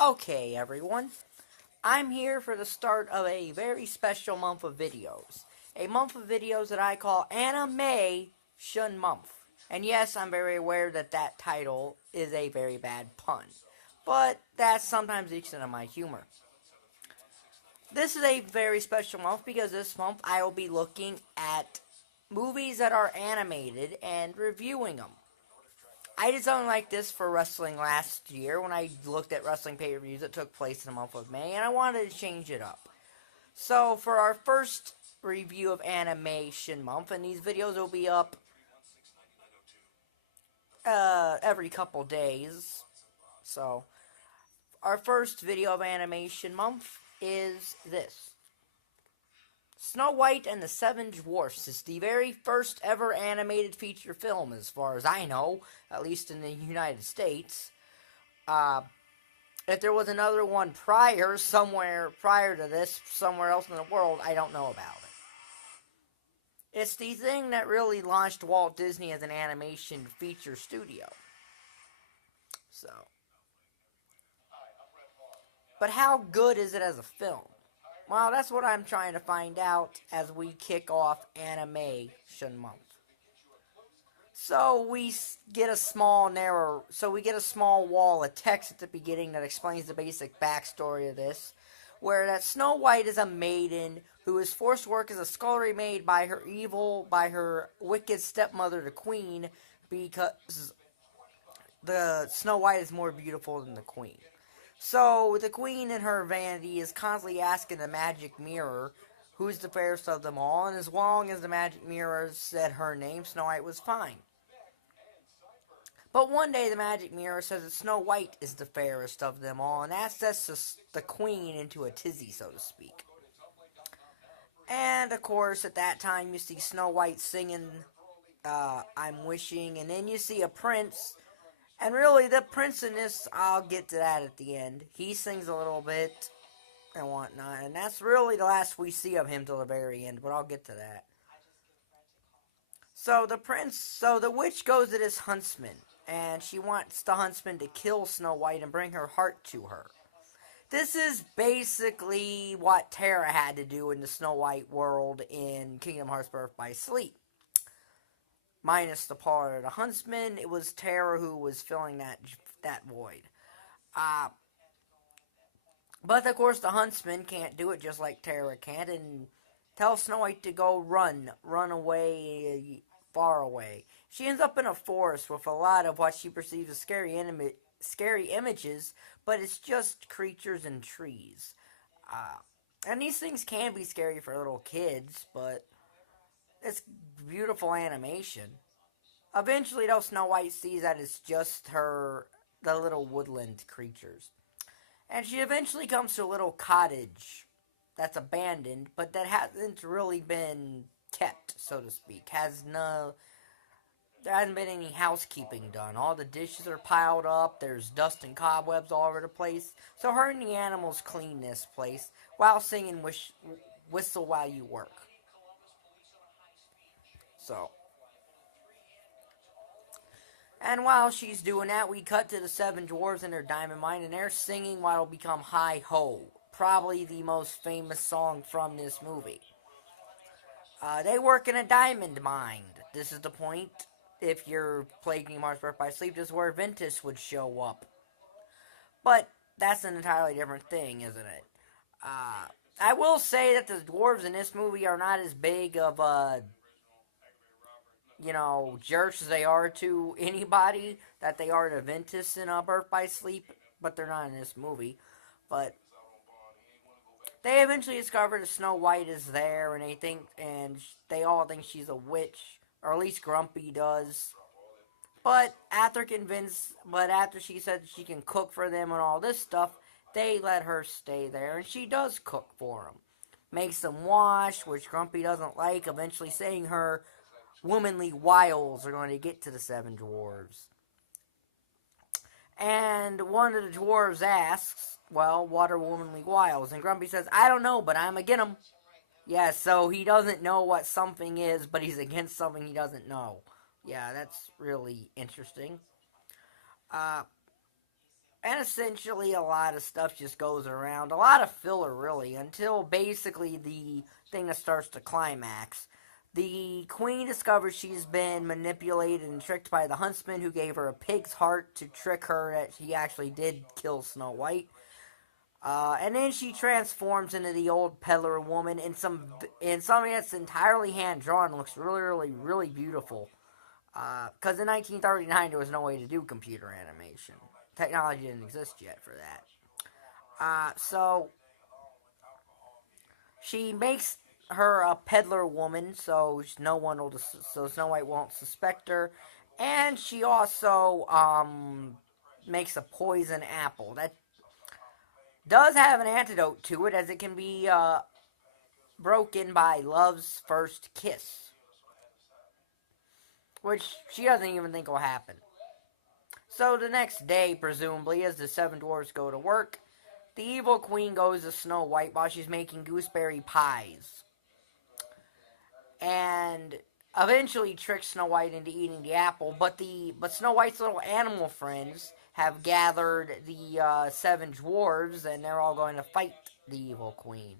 Okay, everyone. I'm here for the start of a very special month of videos. A month of videos that I call ani-MAY-tion month. And yes, I'm very aware that that title is a very bad pun. But that's sometimes the extent of my humor. This is a very special month because this month I will be looking at movies that are animated and reviewing them. I did something like this for wrestling last year when I looked at wrestling pay-per-views that took place in the month of May, and I wanted to change it up. So for our first review of ani-MAY-tion month, and these videos will be up every couple days. So our first video of ani-MAY-tion month is this. Snow White and the Seven Dwarfs is the very first ever animated feature film, as far as I know, at least in the United States. If there was another one somewhere prior to this, somewhere else in the world, I don't know about it. It's the thing that really launched Walt Disney as an animation feature studio. So, but how good is it as a film? Well, that's what I'm trying to find out as we kick off ani-MAY-tion month. So we get a small wall of text at the beginning that explains the basic backstory of this, where that Snow White is a maiden who is forced to work as a scullery maid by her wicked stepmother, the Queen, because the Snow White is more beautiful than the Queen. So the Queen, in her vanity, is constantly asking the magic mirror who's the fairest of them all, and as long as the magic mirror said her name, Snow White was fine. But one day the magic mirror says that Snow White is the fairest of them all, and that sets the Queen into a tizzy, so to speak. And of course, at that time, you see Snow White singing I'm Wishing, and then you see a prince. And really, the prince in this, I'll get to that at the end. He sings a little bit and whatnot, and that's really the last we see of him till the very end, but I'll get to that. So the witch goes to this huntsman, and she wants the huntsman to kill Snow White and bring her heart to her. This is basically what Tara had to do in the Snow White world in Kingdom Hearts Birth by Sleep. Minus the part of the huntsman, it was Tara who was filling that void. Uh, but of course the huntsman can't do it just like Tara can't, and tells Snow White to go run away, far away. She ends up in a forest with a lot of what she perceives as scary images, but it's just creatures and trees. And these things can be scary for little kids, but it's beautiful animation. Eventually, though, Snow White sees that it's just the little woodland creatures. And she eventually comes to a little cottage that's abandoned, but that hasn't really been kept, so to speak. There hasn't been any housekeeping done. All the dishes are piled up. There's dust and cobwebs all over the place. So her and the animals clean this place while singing Whistle While You Work. So, and while she's doing that, we cut to the Seven Dwarfs in their diamond mine, and they're singing what will become Hi Ho, probably the most famous song from this movie. They work in a diamond mine. This is the point. If you're playing Kingdom Hearts Birth by Sleep, this is where Ventus would show up. But that's an entirely different thing, isn't it? I will say that the dwarves in this movie are not as big of jerks as they are to anybody that they are to Ventus in Birth by Sleep, but they're not in this movie. But they eventually discover that Snow White is there, and they all think she's a witch, or at least Grumpy does. But after she said she can cook for them and all this stuff, they let her stay there, and she does cook for them. Makes them wash, which Grumpy doesn't like, eventually saying her womanly wiles are going to get to the Seven Dwarves. And one of the dwarves asks, well, what are womanly wiles? And Grumpy says, I don't know, but I'm against them. Yeah, so he doesn't know what something is, but he's against something he doesn't know. Yeah, that's really interesting. And essentially, a lot of stuff just goes around. A lot of filler, really, until basically the thing that starts to climax. The queen discovers she's been manipulated and tricked by the huntsman who gave her a pig's heart to trick her that he actually did kill Snow White. And then she transforms into the old peddler woman in something that's entirely hand drawn. Looks really, really, really beautiful. Because in 1939 there was no way to do computer animation. Technology didn't exist yet for that. So she makes her a peddler woman, so so Snow White won't suspect her, and she also makes a poison apple that does have an antidote to it, as it can be broken by love's first kiss, which she doesn't even think will happen. So the next day, presumably, as the seven dwarfs go to work, the evil queen goes to Snow White while she's making gooseberry pies, and eventually tricks Snow White into eating the apple. But Snow White's little animal friends have gathered the seven dwarves, and they're all going to fight the evil queen.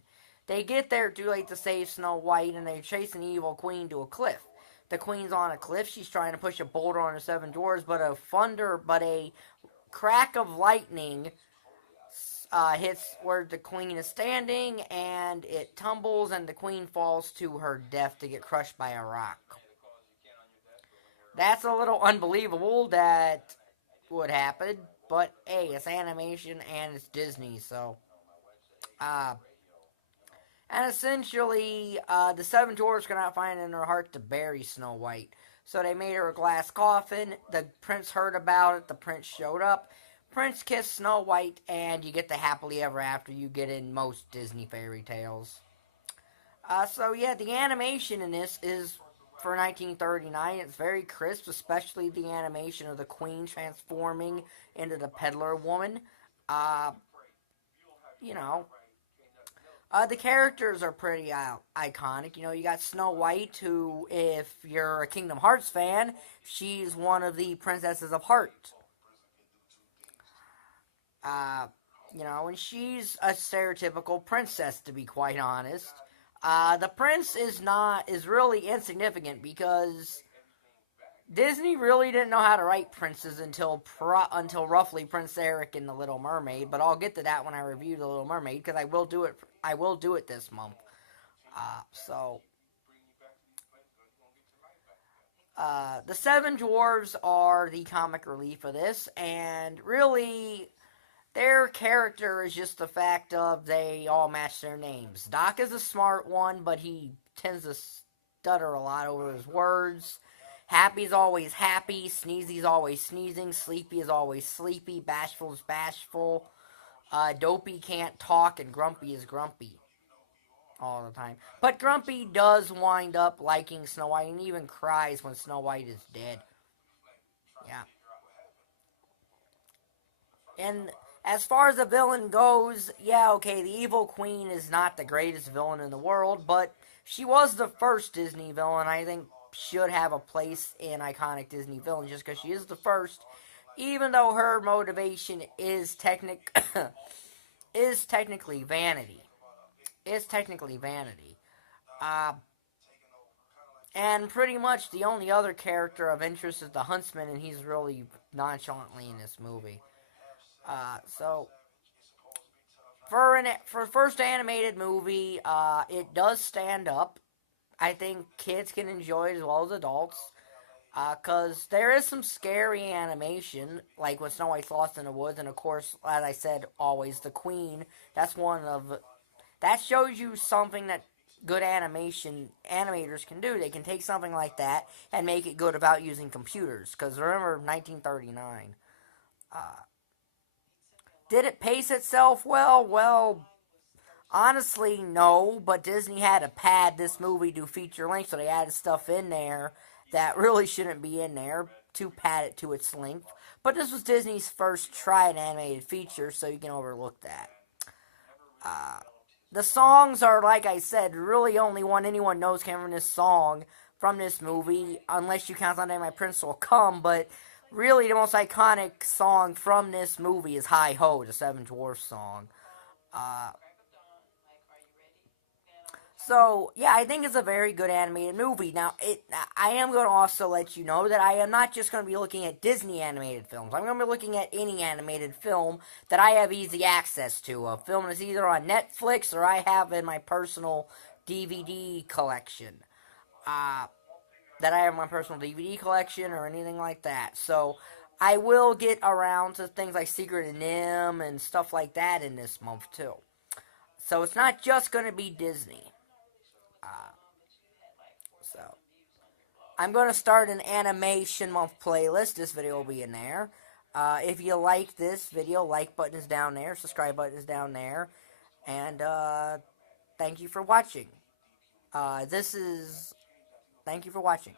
They get there too late to save Snow White, and they're chasing the evil queen to a cliff. The queen's on a cliff. She's trying to push a boulder on the seven dwarves, but a crack of lightning hits where the queen is standing, and it tumbles, and the queen falls to her death to get crushed by a rock. That's a little unbelievable that would happen, but hey, it's animation and it's Disney, so. Uh, and essentially, the seven dwarfs could not find it in their heart to bury Snow White. So they made her a glass coffin. The prince heard about it. The prince showed up. Prince kissed Snow White, and you get the happily ever after you get in most Disney fairy tales. So yeah, the animation in this is for 1939. It's very crisp, especially the animation of the queen transforming into the peddler woman. Uh, you know, the characters are pretty iconic. You know, you got Snow White, who, if you're a Kingdom Hearts fan, she's one of the princesses of Heart. Uh, and she's a stereotypical princess, to be quite honest. The prince is really insignificant because Disney really didn't know how to write princes until roughly Prince Eric in The Little Mermaid. But I'll get to that when I review The Little Mermaid, because I will do it. I will do it this month. So the seven dwarves are the comic relief of this, and really their character is just the fact of they all match their names. Doc is a smart one, but he tends to stutter a lot over his words. Happy's always happy, Sneezy's always sneezing, Sleepy is always sleepy, Bashful is bashful, Dopey can't talk, and Grumpy is grumpy all the time. But Grumpy does wind up liking Snow White and even cries when Snow White is dead. Yeah. And as far as the villain goes, yeah, okay, the evil queen is not the greatest villain in the world, but she was the first Disney villain. I think should have a place in iconic Disney villains just because she is the first, even though her motivation is is technically vanity. Is technically vanity. Uh, and pretty much the only other character of interest is the huntsman, and he's really nonchalantly in this movie. So for first animated movie, it does stand up. I think kids can enjoy it as well as adults. Because there is some scary animation, like when Snow White's lost in the woods, and of course, as I said, always the Queen. That shows you something that good animators can do. They can take something like that and make it good without using computers. Because remember, 1939. Did it pace itself well? Well, honestly, no. But Disney had to pad this movie to feature length, so they added stuff in there that really shouldn't be in there to pad it to its length. But this was Disney's first try at animated feature, so you can overlook that. Uh, the songs are, like I said, really only one anyone knows came from this movie, unless you count Sunday My Prince Will Come, but really the most iconic song from this movie is Hi Ho, the Seven Dwarfs song. Uh, So yeah, I think it's a very good animated movie. Now, I am going to also let you know that I am not just going to be looking at Disney animated films. I'm going to be looking at any animated film that I have easy access to. A film that's either on Netflix or I have in my personal DVD collection. Uh, that I have in my personal DVD collection or anything like that. So I will get around to things like Secret of Nim and stuff like that in this month too. So it's not just going to be Disney. Uh, so I'm going to start an animation month playlist. This video will be in there. If you like this video, like button is down there, subscribe button is down there, and thank you for watching. This is thank you for watching.